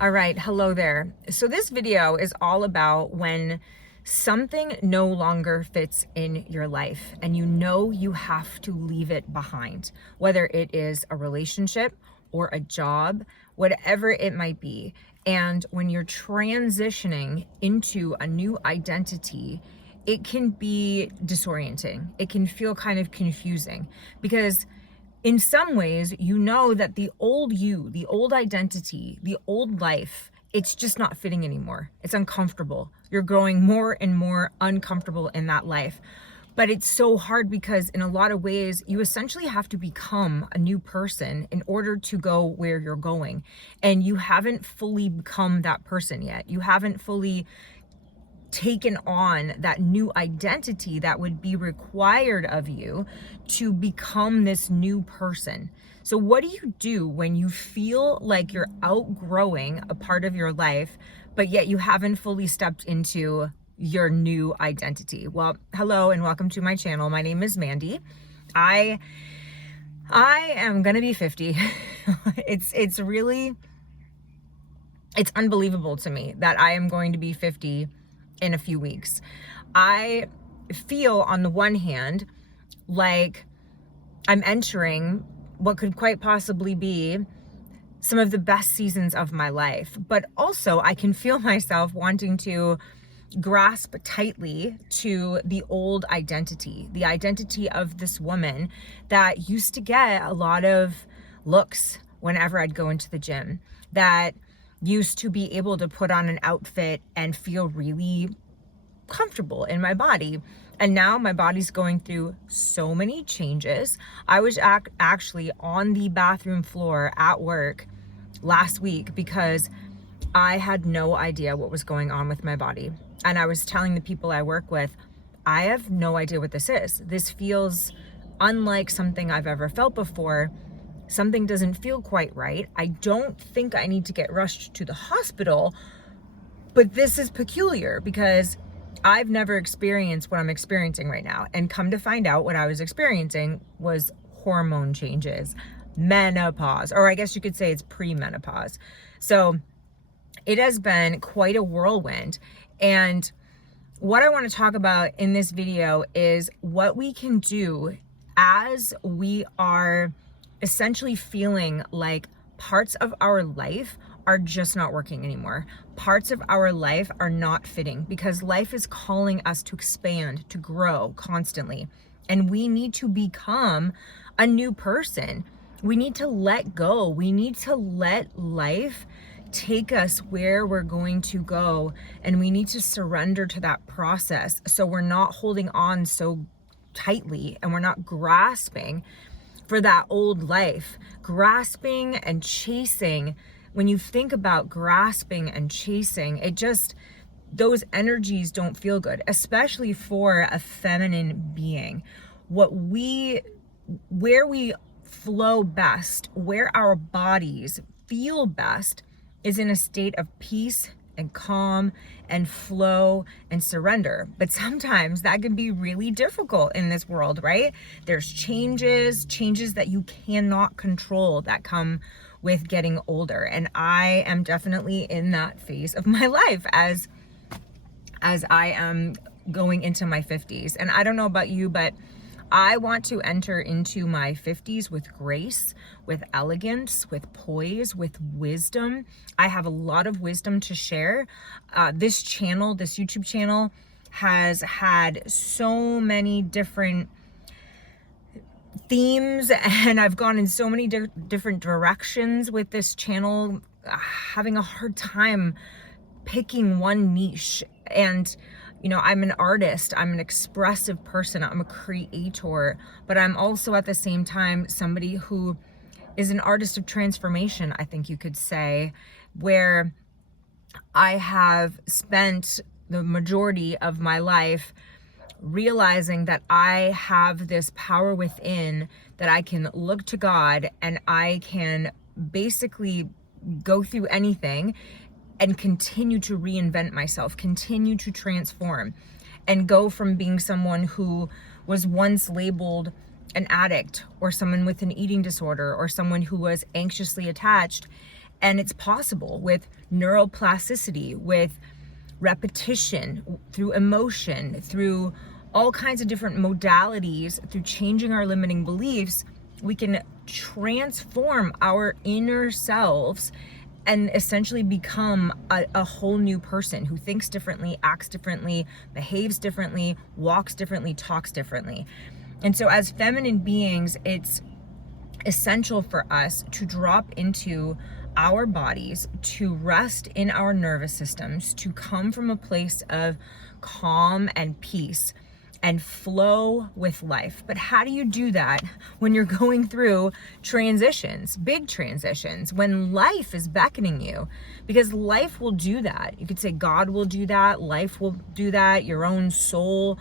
All right, hello there. So this video is all about when something no longer fits in your life and you know you have to leave it behind, whether it is a relationship or a job, whatever it might be. And when you're transitioning into a new identity, it can be disorienting. It can feel kind of confusing because in some ways, you know that the old you, the old identity, the old life, it's just not fitting anymore. It's uncomfortable. You're growing more and more uncomfortable in that life. But it's so hard because in a lot of ways, you essentially have to become a new person in order to go where you're going. And you haven't fully become that person yet. You haven't fully taken on that new identity that would be required of you to become this new person. So what do you do when you feel like you're outgrowing a part of your life, but yet you haven't fully stepped into your new identity? Well, hello and welcome to my channel. My name is Mandy. I am gonna be 50. It's unbelievable to me that I am going to be 50 in a few weeks. I feel on the one hand like I'm entering what could quite possibly be some of the best seasons of my life, but also I can feel myself wanting to grasp tightly to the old identity, the identity of this woman that used to get a lot of looks whenever I'd go into the gym, that used to be able to put on an outfit and feel really comfortable in my body. And now my body's going through so many changes. I was actually on the bathroom floor at work last week because I had no idea what was going on with my body. And I was telling the people I work with, I have no idea what this is. This feels unlike something I've ever felt before. Something doesn't feel quite right. I don't think I need to get rushed to the hospital, but this is peculiar because I've never experienced what I'm experiencing right now. And come to find out, what I was experiencing was hormone changes, menopause, or I guess you could say it's premenopause. So it has been quite a whirlwind. And what I want to talk about in this video is what we can do as we are essentially feeling like parts of our life are just not working anymore. Parts of our life are not fitting because life is calling us to expand, to grow constantly. And we need to become a new person. We need to let go. We need to let life take us where we're going to go. And we need to surrender to that process so we're not holding on so tightly and we're not grasping for that old life, grasping and chasing. When you think about grasping and chasing, those energies don't feel good, especially for a feminine being. Where we flow best, where our bodies feel best, is in a state of peace and calm and flow and surrender. But sometimes that can be really difficult in this world, right? There's changes that you cannot control that come with getting older. And I am definitely in that phase of my life as I am going into my 50s. And I don't know about you, but I want to enter into my 50s with grace, with elegance, with poise, with wisdom. I have a lot of wisdom to share. This YouTube channel, has had so many different themes, and I've gone in so many different directions with this channel, having a hard time picking one niche. And I'm an artist, I'm an expressive person, I'm a creator, but I'm also at the same time somebody who is an artist of transformation, I think you could say, where I have spent the majority of my life realizing that I have this power within, that I can look to God and I can basically go through anything and continue to reinvent myself, continue to transform, and go from being someone who was once labeled an addict or someone with an eating disorder or someone who was anxiously attached And it's possible with neuroplasticity, with repetition, through emotion, through all kinds of different modalities, through changing our limiting beliefs, we can transform our inner selves and essentially become a whole new person who thinks differently, acts differently, behaves differently, walks differently, talks differently. And so as feminine beings, it's essential for us to drop into our bodies, to rest in our nervous systems, to come from a place of calm and peace and flow with life. But how do you do that when you're going through transitions, big transitions, when life is beckoning you? Because life will do that. You could say God will do that, life will do that, your own soul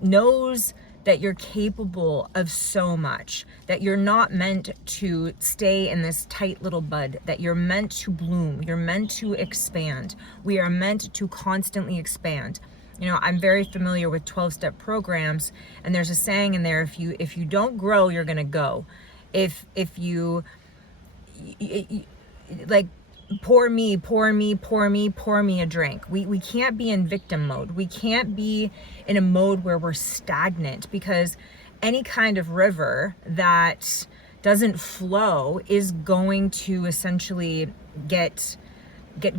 knows that you're capable of so much, that you're not meant to stay in this tight little bud, that you're meant to bloom, you're meant to expand. We are meant to constantly expand. You know, I'm very familiar with 12-step programs, and there's a saying in there, if you don't grow, you're gonna go. If you like, pour me a drink. We can't be in victim mode. We can't be in a mode where we're stagnant, because any kind of river that doesn't flow is going to essentially get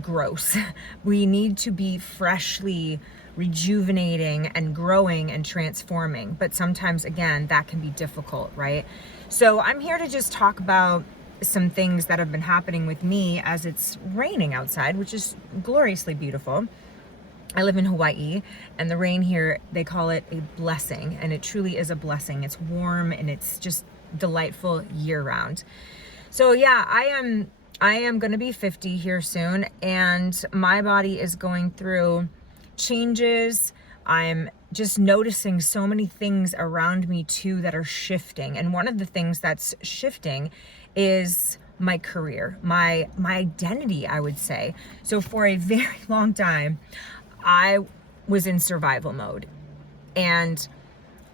gross. We need to be freshly rejuvenating and growing and transforming. But sometimes, again, that can be difficult, right? So I'm here to just talk about some things that have been happening with me as it's raining outside, which is gloriously beautiful. I live in Hawaii, and the rain here, they call it a blessing, and it truly is a blessing. It's warm and it's just delightful year round. So yeah, I am going to be 50 here soon, and my body is going through changes. I'm just noticing so many things around me too that are shifting. And one of the things that's shifting is my career, my identity, I would say. So for a very long time, I was in survival mode. And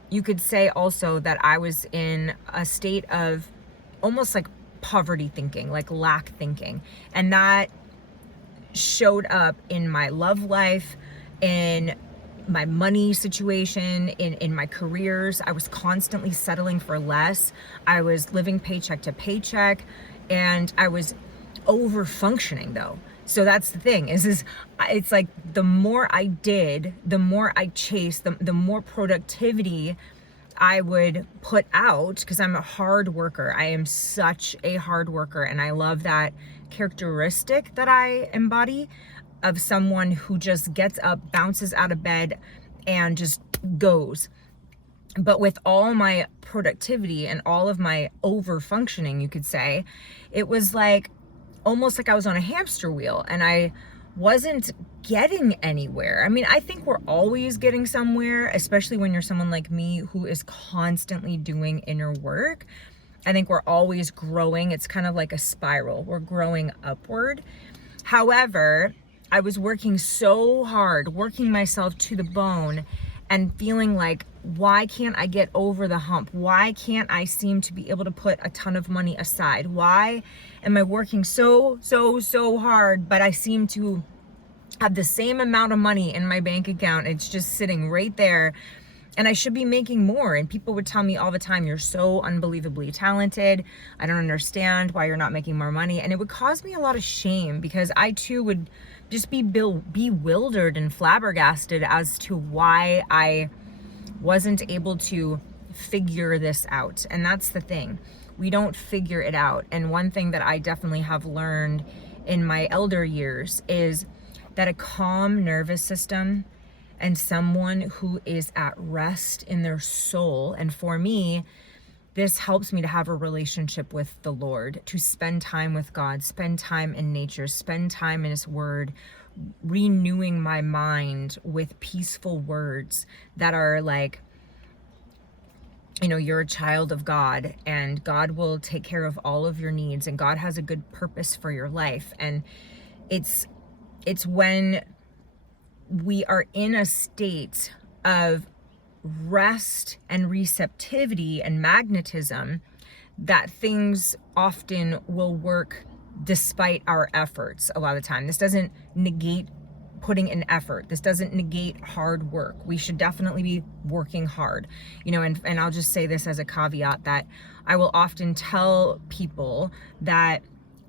you could say also that I was in a state of almost like poverty thinking, like lack thinking. And that showed up in my love life, in my money situation, in my careers. I was constantly settling for less. I was living paycheck to paycheck, and I was over functioning though. So that's the thing is it's like the more I did, the more I chased, the more productivity I would put out, because I'm a hard worker. I am such a hard worker, and I love that characteristic that I embody of someone who just gets up, bounces out of bed, and just goes. But with all my productivity and all of my over functioning, you could say, it was like almost like I was on a hamster wheel, and I wasn't getting anywhere. I mean, I think we're always getting somewhere, especially when you're someone like me who is constantly doing inner work. I think we're always growing. It's kind of like a spiral. We're growing upward. However, I was working so hard, working myself to the bone, and feeling like, why can't I get over the hump? Why can't I seem to be able to put a ton of money aside? Why am I working so hard, but I seem to have the same amount of money in my bank account? It's just sitting right there, and I should be making more. And people would tell me all the time, you're so unbelievably talented. I don't understand why you're not making more money. And it would cause me a lot of shame, because I too would just be bewildered and flabbergasted as to why I wasn't able to figure this out. And that's the thing. We don't figure it out. And one thing that I definitely have learned in my elder years is that a calm nervous system and someone who is at rest in their soul, and for me, this helps me to have a relationship with the Lord, to spend time with God, spend time in nature, spend time in His Word, renewing my mind with peaceful words that are like, you know, you're a child of God, and God will take care of all of your needs, and God has a good purpose for your life. And it's when we are in a state of rest and receptivity and magnetism that things often will work despite our efforts a lot of the time. This doesn't negate putting in effort. This doesn't negate hard work. We should definitely be working hard, and I'll just say this as a caveat that I will often tell people that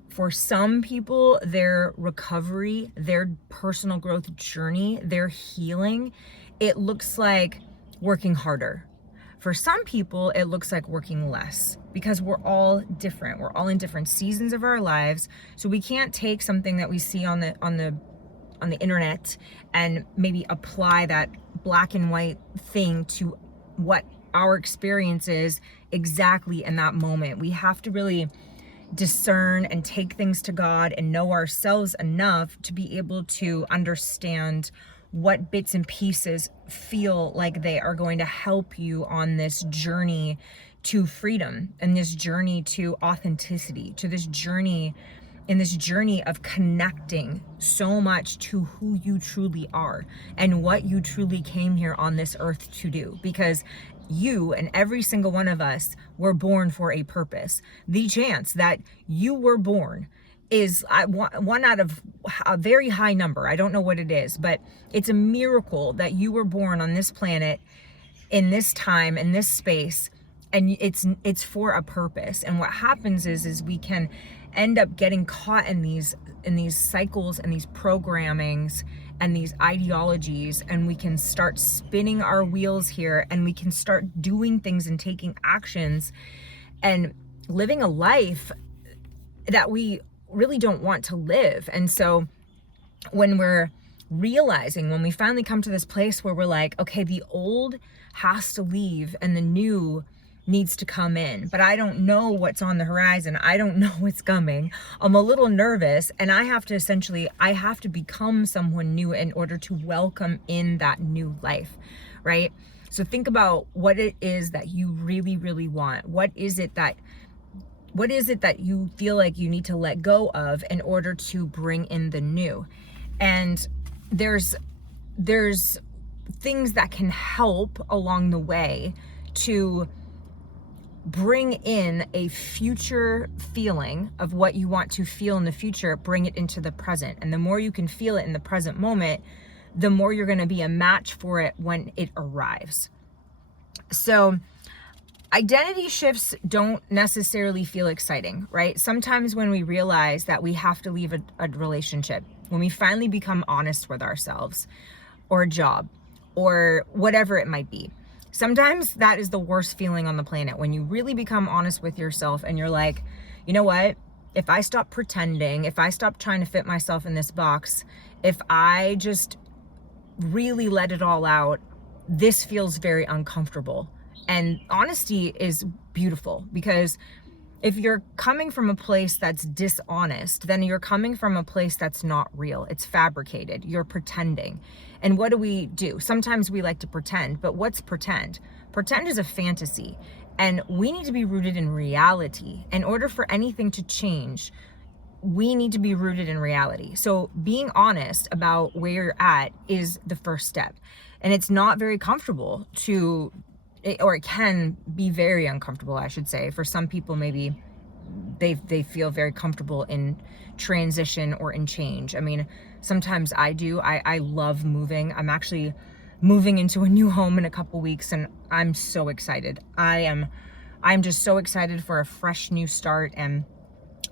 for some people, their recovery, their personal growth journey, their healing, it looks like working harder. For some people, it looks like working less, because we're all different. We're all in different seasons of our lives. So we can't take something that we see on the internet and maybe apply that black and white thing to what our experience is exactly in that moment. We have to really discern and take things to God and know ourselves enough to be able to understand what bits and pieces feel like they are going to help you on this journey to freedom and this journey to authenticity, to this journey of connecting so much to who you truly are and what you truly came here on this earth to do. Because you and every single one of us were born for a purpose. The chance that you were born is one out of a very high number. I don't know what it is, but it's a miracle that you were born on this planet in this time, in this space, and it's for a purpose. And what happens is we can end up getting caught in these cycles and these programmings and these ideologies, and we can start spinning our wheels here, and we can start doing things and taking actions and living a life that we really don't want to live. And so when we finally come to this place where we're like, okay, the old has to leave and the new needs to come in, but I don't know what's on the horizon. I don't know what's coming. I'm a little nervous, and I have to become someone new in order to welcome in that new life, right? So think about what it is that you really, really want. What is it that you feel like you need to let go of in order to bring in the new? And there's things that can help along the way to bring in a future feeling of what you want to feel in the future, bring it into the present. And the more you can feel it in the present moment, the more you're going to be a match for it when it arrives. So identity shifts don't necessarily feel exciting, right? Sometimes when we realize that we have to leave a relationship, when we finally become honest with ourselves, or a job, or whatever it might be, sometimes that is the worst feeling on the planet, when you really become honest with yourself and you're like, you know what? If I stop pretending, if I stop trying to fit myself in this box, if I just really let it all out, this feels very uncomfortable. And honesty is beautiful, because if you're coming from a place that's dishonest, then you're coming from a place that's not real. It's fabricated. You're pretending. And what do? Sometimes we like to pretend, but what's pretend? Pretend is a fantasy, and we need to be rooted in reality. In order for anything to change, we need to be rooted in reality. So being honest about where you're at is the first step. And it's not very comfortable or it can be very uncomfortable, I should say. For some people, maybe they feel very comfortable in transition or in change. I mean, sometimes I do. I love moving. I'm actually moving into a new home in a couple weeks, and I'm so excited. I'm just so excited for a fresh new start, and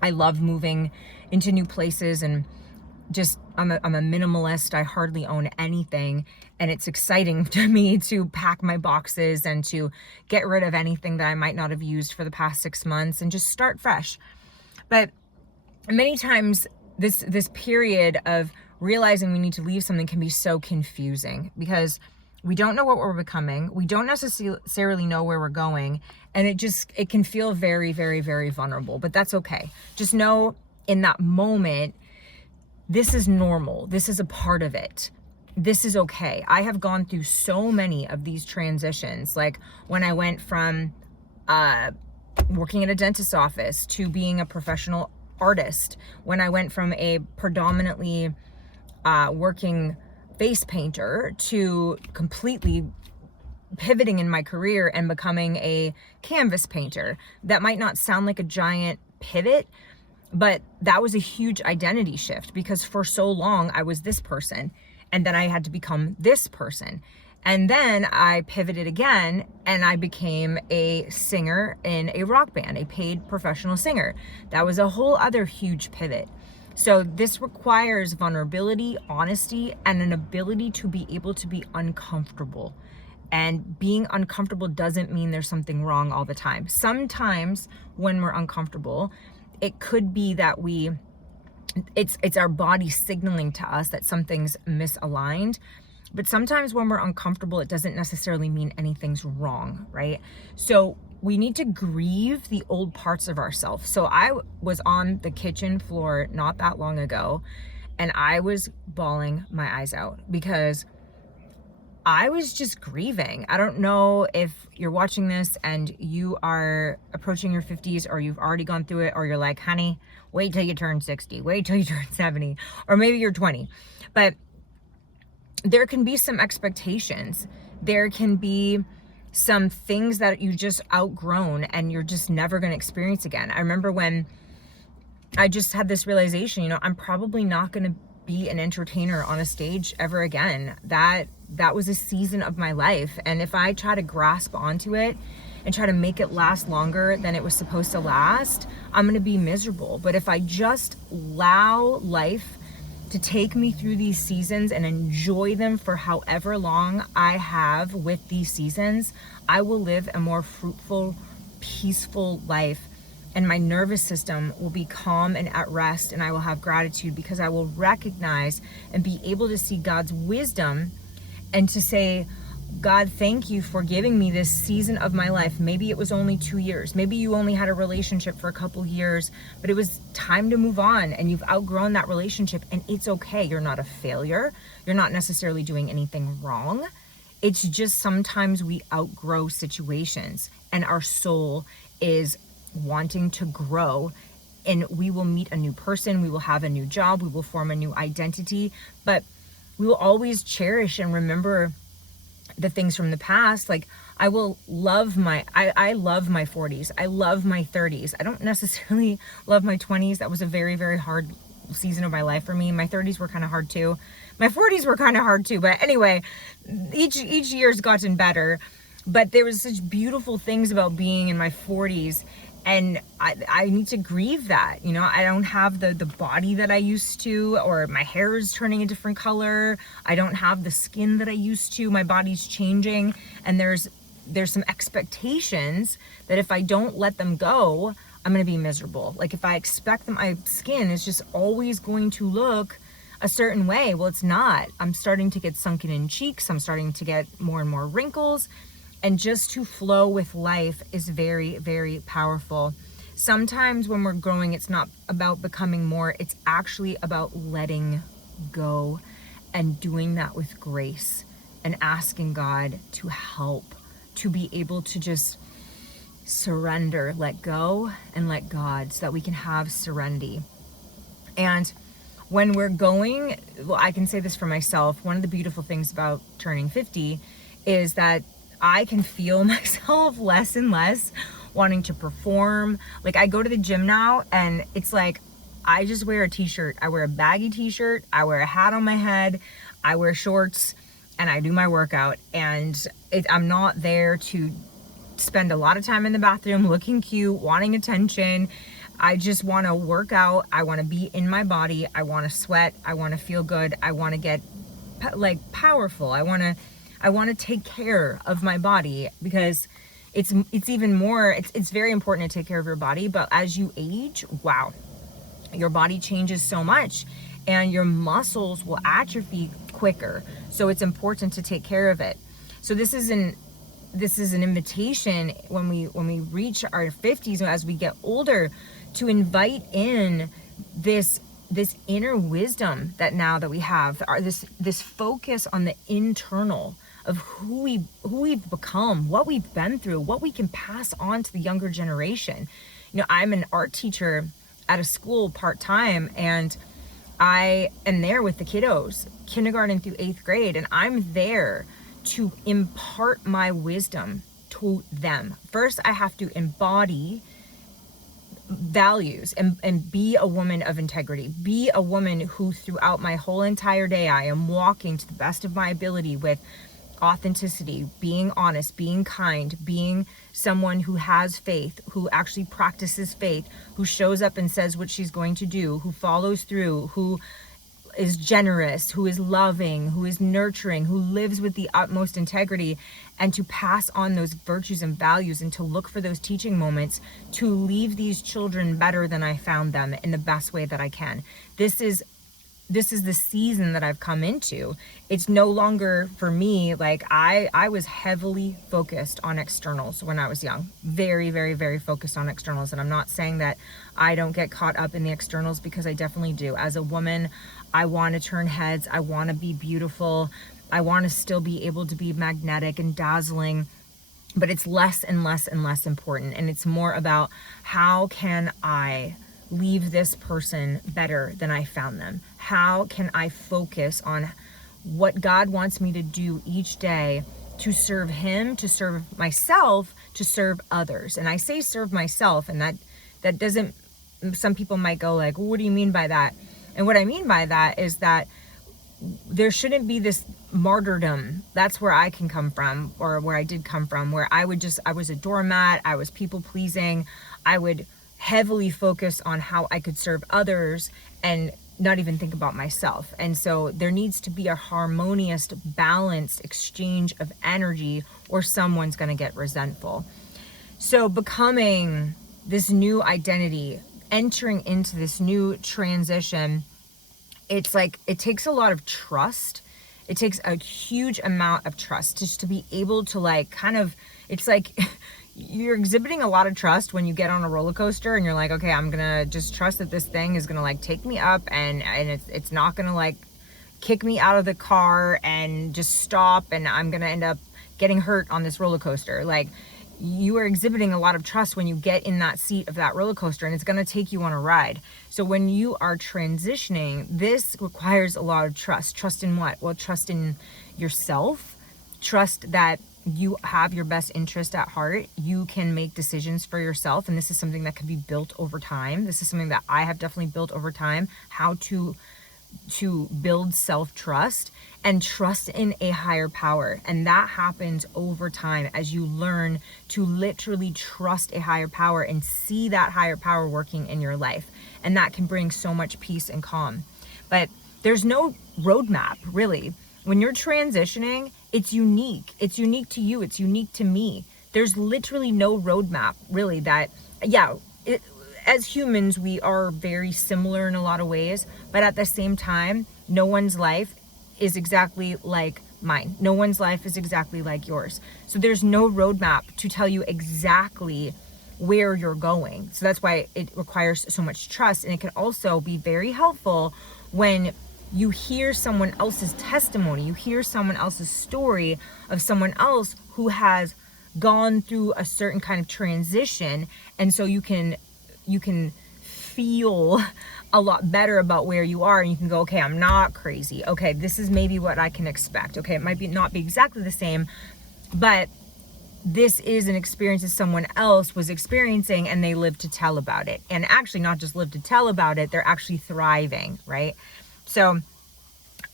I love moving into new places, and I'm a minimalist. I hardly own anything, and it's exciting to me to pack my boxes and to get rid of anything that I might not have used for the past 6 months and just start fresh. But many times this period of realizing we need to leave something can be so confusing, because we don't know what we're becoming. We don't necessarily know where we're going, and it can feel very, very, very vulnerable, but that's okay. Just know in that moment, this is normal. This is a part of it. This is okay. I have gone through so many of these transitions, like when I went from working at a dentist's office to being a professional artist, when I went from a predominantly working face painter to completely pivoting in my career and becoming a canvas painter. That might not sound like a giant pivot, But that was a huge identity shift because for so long I was this person, and then I had to become this person. And then I pivoted again and I became a singer in a rock band, a paid professional singer. That was a whole other huge pivot. So this requires vulnerability, honesty, and an ability to be able to be uncomfortable. And being uncomfortable doesn't mean there's something wrong all the time. Sometimes when we're uncomfortable, it could be that it's our body signaling to us that something's misaligned. But sometimes when we're uncomfortable, it doesn't necessarily mean anything's wrong, right? So we need to grieve the old parts of ourselves. So I was on the kitchen floor not that long ago, and I was bawling my eyes out because I was just grieving. I don't know if you're watching this and you are approaching your 50s, or you've already gone through it, or you're like, honey, wait till you turn 60, wait till you turn 70, or maybe you're 20. But there can be some expectations. There can be some things that you just outgrown and you're just never going to experience again. I remember when I just had this realization, I'm probably not going to be an entertainer on a stage ever again. That was a season of my life. And if I try to grasp onto it and try to make it last longer than it was supposed to last, I'm going to be miserable. But if I just allow life to take me through these seasons and enjoy them for however long I have with these seasons, I will live a more fruitful, peaceful life. And my nervous system will be calm and at rest, and I will have gratitude because I will recognize and be able to see God's wisdom and to say, God, thank you for giving me this season of my life. Maybe it was only 2 years. Maybe you only had a relationship for a couple years, but it was time to move on and you've outgrown that relationship, and it's okay. You're not a failure. You're not necessarily doing anything wrong. It's just sometimes we outgrow situations and our soul is wanting to grow, and we will meet a new person. We will have a new job. We will form a new identity, but we will always cherish and remember the things from the past. Like I will love I love my 40s. I love my 30s. I don't necessarily love my 20s. That was a very, very hard season of my life for me. My 30s were kind of hard too. My 40s were kind of hard too. But anyway, each year's gotten better. But there was such beautiful things about being in my 40s. And I need to grieve that. I don't have the body that I used to, or my hair is turning a different color. I don't have the skin that I used to. My body's changing. And there's some expectations that if I don't let them go, I'm going to be miserable. Like if I expect that my skin is just always going to look a certain way, well, it's not. I'm starting to get sunken in cheeks. I'm starting to get more and more wrinkles. And just to flow with life is very, very powerful. Sometimes when we're growing, it's not about becoming more. It's actually about letting go and doing that with grace and asking God to help, to be able to just surrender, let go and let God, so that we can have serenity. And when we're going, well, I can say this for myself. One of the beautiful things about turning 50 is that I can feel myself less and less wanting to perform. Like I go to the gym now and it's like, I just wear a t-shirt. I wear a baggy t-shirt. I wear a hat on my head. I wear shorts and I do my workout. And I'm not there to spend a lot of time in the bathroom looking cute, wanting attention. I just want to work out. I want to be in my body. I want to sweat. I want to feel good. I want to get powerful. I want to take care of my body, because it's even more, it's very important to take care of your body. But as you age, wow, your body changes so much and your muscles will atrophy quicker. So it's important to take care of it. So this is an invitation when we reach our 50s, as we get older, to invite in this inner wisdom that we have, this focus on the internal of who we've become, what we've been through, what we can pass on to the younger generation. I'm an art teacher at a school part-time, and I am there with the kiddos, kindergarten through 8th grade, and I'm there to impart my wisdom to them. First, I have to embody values and be a woman of integrity. Be a woman who throughout my whole entire day, I am walking to the best of my ability with authenticity, being honest, being kind, being someone who has faith, who actually practices faith, who shows up and says what she's going to do, who follows through, who is generous, who is loving, who is nurturing, who lives with the utmost integrity, and to pass on those virtues and values and to look for those teaching moments to leave these children better than I found them in the best way that I can. This is the season that I've come into. It's no longer for me, like I was heavily focused on externals when I was young. Very, very, very focused on externals. And I'm not saying that I don't get caught up in the externals, because I definitely do. As a woman, I want to turn heads. I want to be beautiful. I want to still be able to be magnetic and dazzling. But it's less and less and less important. And it's more about, how can I leave this person better than I found them? How can I focus on what God wants me to do each day to serve Him, to serve myself, to serve others? And I say serve myself, and that doesn't, some people might go like, well, what do you mean by that? And what I mean by that is that there shouldn't be this martyrdom. That's where I can come from, or where I did come from, where I was a doormat, I was people pleasing, I would heavily focus on how I could serve others and not even think about myself. And so there needs to be a harmonious, balanced exchange of energy, or someone's going to get resentful. So becoming this new identity, entering into this new transition, it's like, it takes a lot of trust. It takes a huge amount of trust just to be able to like kind of, it's like you're exhibiting a lot of trust when you get on a roller coaster and you're like, okay, I'm gonna just trust that this thing is gonna like take me up, and it's not gonna like kick me out of the car and just stop, and I'm gonna end up getting hurt on this roller coaster. Like, you are exhibiting a lot of trust when you get in that seat of that roller coaster, and it's going to take you on a ride. So when you are transitioning, this requires a lot of trust. Trust in what? Well, trust in yourself. Trust that you have your best interest at heart. You can make decisions for yourself, and this is something that can be built over time. This is something that I have definitely built over time, how to build self-trust and trust in a higher power. And that happens over time as you learn to literally trust a higher power and see that higher power working in your life. And that can bring so much peace and calm. But there's no roadmap, really. When you're transitioning, it's unique. It's unique to you. It's unique to me. There's literally no roadmap, really, that, as humans, we are very similar in a lot of ways, but at the same time, no one's life is exactly like mine. No one's life is exactly like yours. So there's no roadmap to tell you exactly where you're going. So that's why it requires so much trust. And it can also be very helpful when you hear someone else's testimony, you hear someone else's story of someone else who has gone through a certain kind of transition. And so you can feel a lot better about where you are, and you can go, okay, I'm not crazy. Okay, this is maybe what I can expect. Okay, it might not be exactly the same, but this is an experience that someone else was experiencing, and they lived to tell about it. And actually not just live to tell about it, they're actually thriving, right? So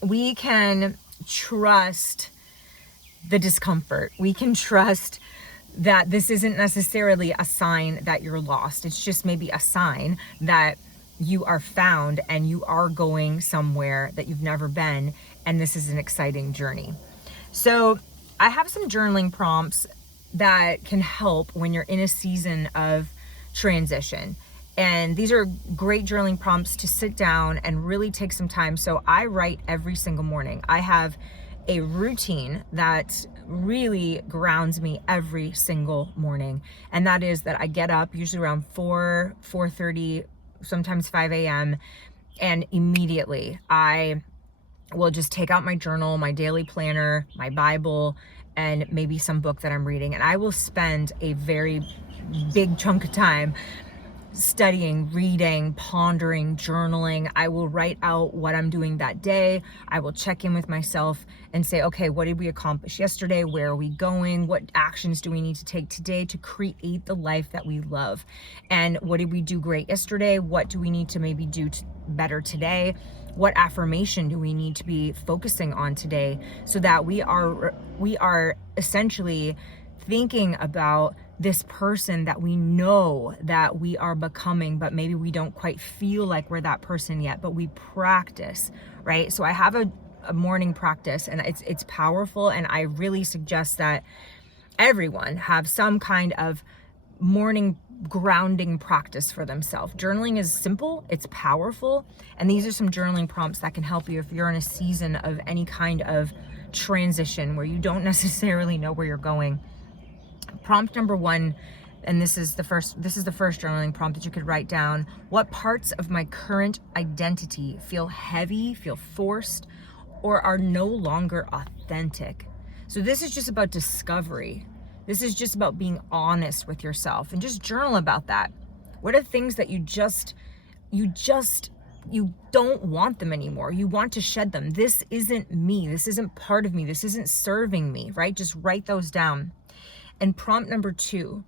we can trust the discomfort. We can trust that this isn't necessarily a sign that you're lost. It's just maybe a sign that you are found and you are going somewhere that you've never been, and this is an exciting journey. So I have some journaling prompts that can help when you're in a season of transition. And these are great journaling prompts to sit down and really take some time. So I write every single morning. I have a routine that really grounds me every single morning. And that is that I get up usually around 4:30, sometimes 5 a.m. And immediately I will just take out my journal, my daily planner, my Bible, and maybe some book that I'm reading. And I will spend a very big chunk of time studying, reading, pondering, journaling. I will write out what I'm doing that day. I will check in with myself and say, okay, what did we accomplish yesterday? Where are we going? What actions do we need to take today to create the life that we love? And what did we do great yesterday? What do we need to maybe do better today? What affirmation do we need to be focusing on today, so that we are essentially thinking about this person that we know that we are becoming, but maybe we don't quite feel like we're that person yet, but we practice, right? So I have a morning practice, and it's powerful, and I really suggest that everyone have some kind of morning grounding practice for themselves. Journaling is simple, it's powerful, and these are some journaling prompts that can help you if you're in a season of any kind of transition where you don't necessarily know where you're going. Prompt number 1, and this is the first journaling prompt that you could write down. What parts of my current identity feel heavy, feel forced, or are no longer authentic? So this is just about discovery. This is just about being honest with yourself, and just journal about that. What are things that you don't want them anymore? You want to shed them. This isn't me. This isn't part of me. This isn't serving me, right? Just write those down. And prompt number 2,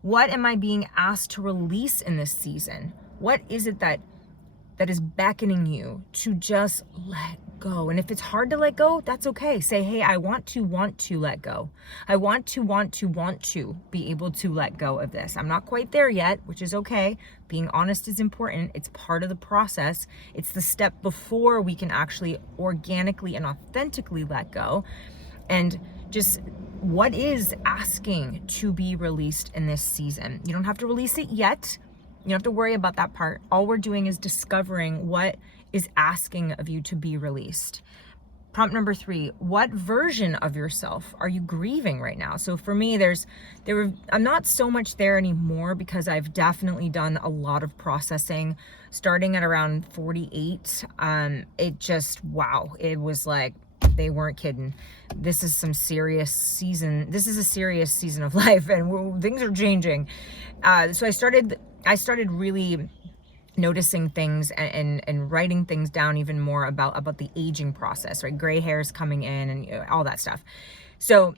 what am I being asked to release in this season? What is it that is beckoning you to just let go? And if it's hard to let go, that's okay. Say, hey, I want to let go. I want to be able to let go of this. I'm not quite there yet, which is okay. Being honest is important. It's part of the process. It's the step before we can actually organically and authentically let go. And just what is asking to be released in this season? You don't have to release it yet. You don't have to worry about that part. All we're doing is discovering what is asking of you to be released. Prompt number 3, what version of yourself are you grieving right now? So for me, I'm not so much there anymore, because I've definitely done a lot of processing starting at around 48. It was like, they weren't kidding. This is a serious season of life, and things are changing. So I started really noticing things and writing things down even more about the aging process, right? Gray hairs coming in and all that stuff. So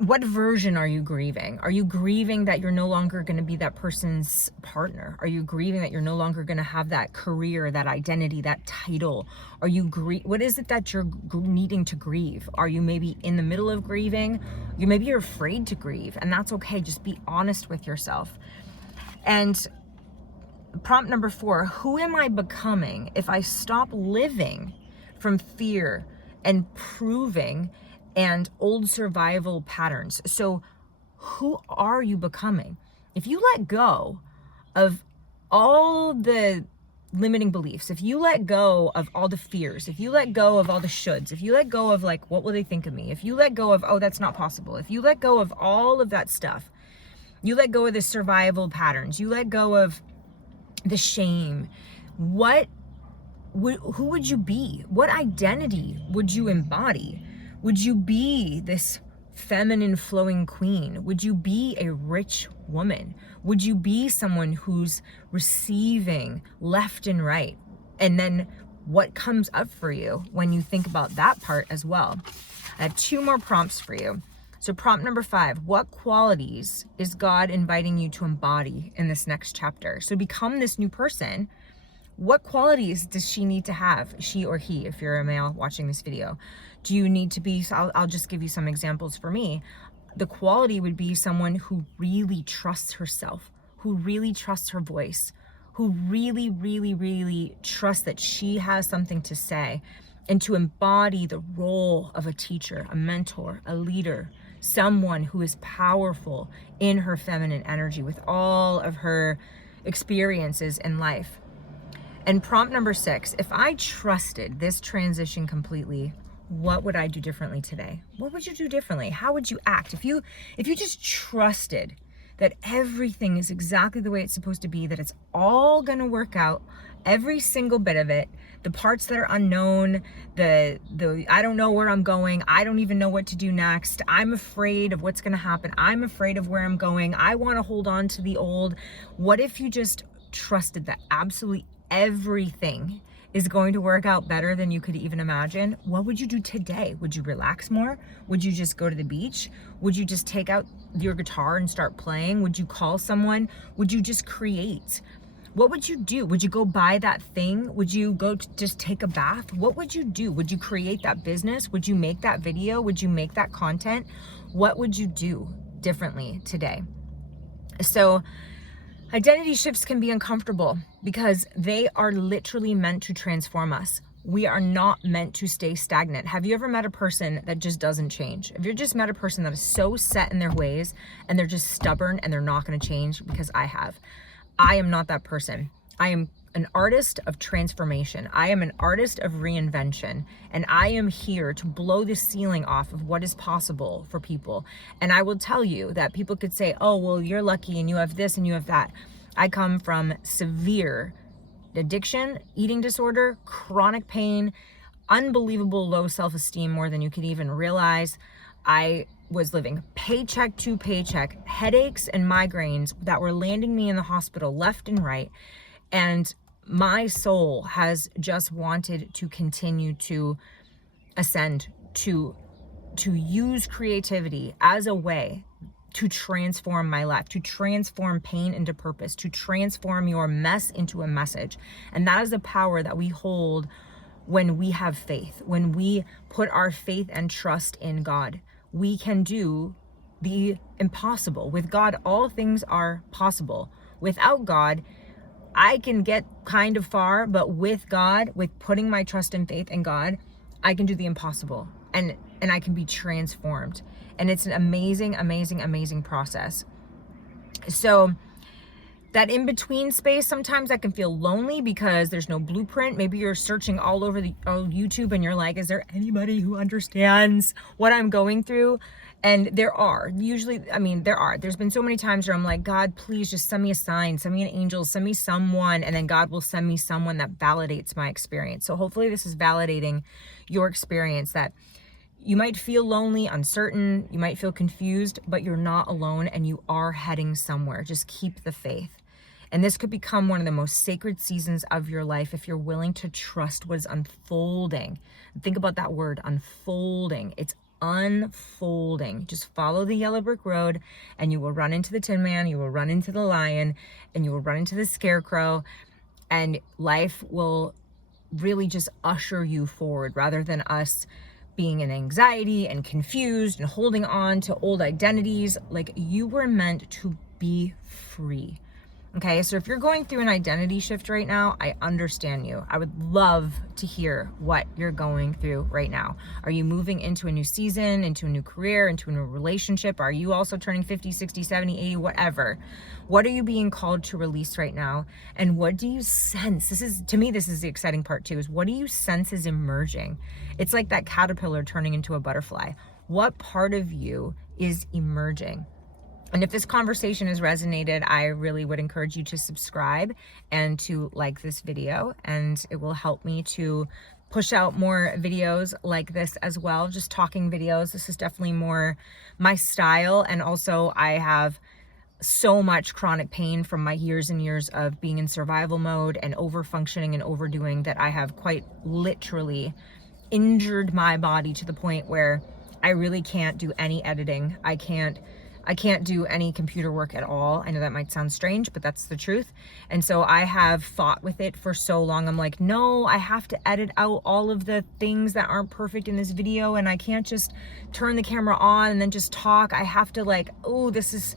what version are you grieving? Are you grieving that you're no longer going to be that person's partner? Are you grieving that you're no longer going to have that career, that identity, that title? What is it that you're needing to grieve? Are you maybe in the middle of grieving? Maybe you're afraid to grieve, and that's okay. Just be honest with yourself. And prompt number 4, who am I becoming if I stop living from fear and proving and old survival patterns? So who are you becoming? If you let go of all the limiting beliefs, if you let go of all the fears, if you let go of all the shoulds, if you let go of like, what will they think of me? If you let go of, oh, that's not possible. If you let go of all of that stuff, you let go of the survival patterns, you let go of the shame, who would you be? What identity would you embody? Would you be this feminine flowing queen? Would you be a rich woman? Would you be someone who's receiving left and right? And then what comes up for you when you think about that part as well? I have 2 more prompts for you. So prompt number 5, what qualities is God inviting you to embody in this next chapter? So become this new person. What qualities does she need to have, she or he, if you're a male watching this video? Do you need to be, so I'll just give you some examples for me. The quality would be someone who really trusts herself, who really trusts her voice, who really, really, really trusts that she has something to say, and to embody the role of a teacher, a mentor, a leader, someone who is powerful in her feminine energy with all of her experiences in life. And prompt number 6, if I trusted this transition completely, what would I do differently today? What would you do differently? How would you act? If you just trusted that everything is exactly the way it's supposed to be, that it's all gonna work out, every single bit of it, the parts that are unknown, the I don't know where I'm going, I don't even know what to do next, I'm afraid of what's gonna happen, I'm afraid of where I'm going, I wanna hold on to the old. What if you just trusted that absolutely everything is going to work out better than you could even imagine, what would you do today? Would you relax more? Would you just go to the beach? Would you just take out your guitar and start playing? Would you call someone? Would you just create? What would you do? Would you go buy that thing? Would you go to just take a bath? What would you do? Would you create that business? Would you make that video? Would you make that content? What would you do differently today? So identity shifts can be uncomfortable because they are literally meant to transform us. We are not meant to stay stagnant. Have you ever met a person that just doesn't change? Have you just met a person that is so set in their ways and they're just stubborn and they're not going to change? Because I have. I am not that person. I am an artist of transformation. I am an artist of reinvention, and I am here to blow the ceiling off of what is possible for people. And I will tell you that people could say, oh, well, you're lucky and you have this and you have that. I come from severe addiction, eating disorder, chronic pain, unbelievable low self-esteem, more than you could even realize. I was living paycheck to paycheck, headaches and migraines that were landing me in the hospital left and right. And my soul has just wanted to continue to ascend, to use creativity as a way to transform my life, to transform pain into purpose, to transform your mess into a message. And that is the power that we hold when we have faith, when we put our faith and trust in God. We can do the impossible. With God, all things are possible. Without God, I can get kind of far, but with God, with putting my trust and faith in God, I can do the impossible, and I can be transformed. And it's an amazing, amazing, amazing process. So that in-between space, sometimes that can feel lonely because there's no blueprint. Maybe you're searching all over YouTube and you're like, is there anybody who understands what I'm going through? And there are. There's been so many times where I'm like, God, please just send me a sign, send me an angel, send me someone, and then God will send me someone that validates my experience. So hopefully this is validating your experience, that you might feel lonely, uncertain, you might feel confused, but you're not alone and you are heading somewhere. Just keep the faith. And this could become one of the most sacred seasons of your life if you're willing to trust what is unfolding. Think about that word, unfolding. It's unfolding. Just follow the yellow brick road and you will run into the Tin Man, you will run into the lion, and you will run into the scarecrow, and life will really just usher you forward rather than us being in anxiety and confused and holding on to old identities. Like, you were meant to be free. Okay, so if you're going through an identity shift right now, I understand you. I would love to hear what you're going through right now. Are you moving into a new season, into a new career, into a new relationship? Are you also turning 50, 60, 70, 80, whatever? What are you being called to release right now? And what do you sense? This is the exciting part too, is what do you sense is emerging? It's like that caterpillar turning into a butterfly. What part of you is emerging? And if this conversation has resonated, I really would encourage you to subscribe and to like this video, and it will help me to push out more videos like this as well, just talking videos. This is definitely more my style, and also I have so much chronic pain from my years and years of being in survival mode and over functioning and overdoing that I have quite literally injured my body to the point where I really can't do any editing. I can't do any computer work at all. I know that might sound strange, but that's the truth. And so I have fought with it for so long. I'm like, no, I have to edit out all of the things that aren't perfect in this video, and I can't just turn the camera on and then just talk. I have to, like, oh, this is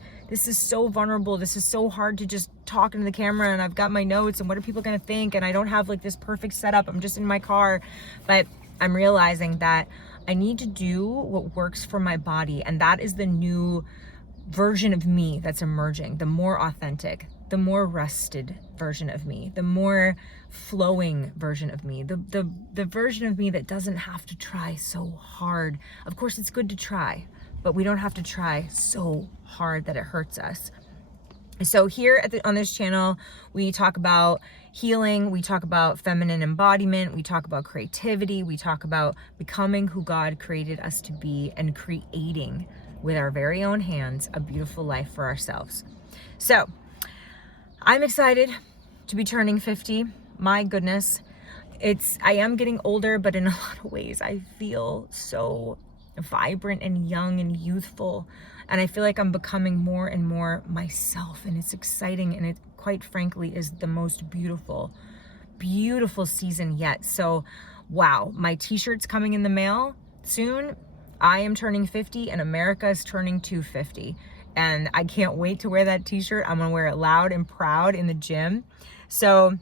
so vulnerable. This is so hard to just talk into the camera, and I've got my notes, and what are people gonna think? And I don't have like this perfect setup. I'm just in my car. But I'm realizing that I need to do what works for my body, and that is the new version of me that's emerging, the more authentic, the more rested version of me, the more flowing version of me, the version of me that doesn't have to try so hard. Of course, it's good to try, but we don't have to try so hard that it hurts us. So here on this channel, we talk about healing, we talk about feminine embodiment, we talk about creativity, we talk about becoming who God created us to be, and creating with our very own hands a beautiful life for ourselves. So I'm excited. to be turning 50. My goodness. I am getting older, but in a lot of ways, I feel so vibrant and young and youthful. And I feel like I'm becoming more and more myself, and it's exciting. And it, quite frankly, is the most beautiful, beautiful season yet. So, wow, my t-shirt's coming in the mail soon. I am turning 50 and America is turning 250. And I can't wait to wear that t-shirt. I'm gonna wear it loud and proud in the gym. So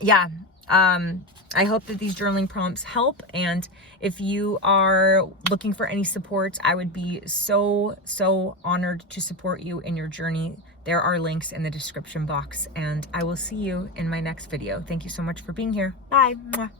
yeah, I hope that these journaling prompts help. And if you are looking for any support, I would be so, so honored to support you in your journey. There are links in the description box, and I will see you in my next video. Thank you so much for being here. Bye. Mwah.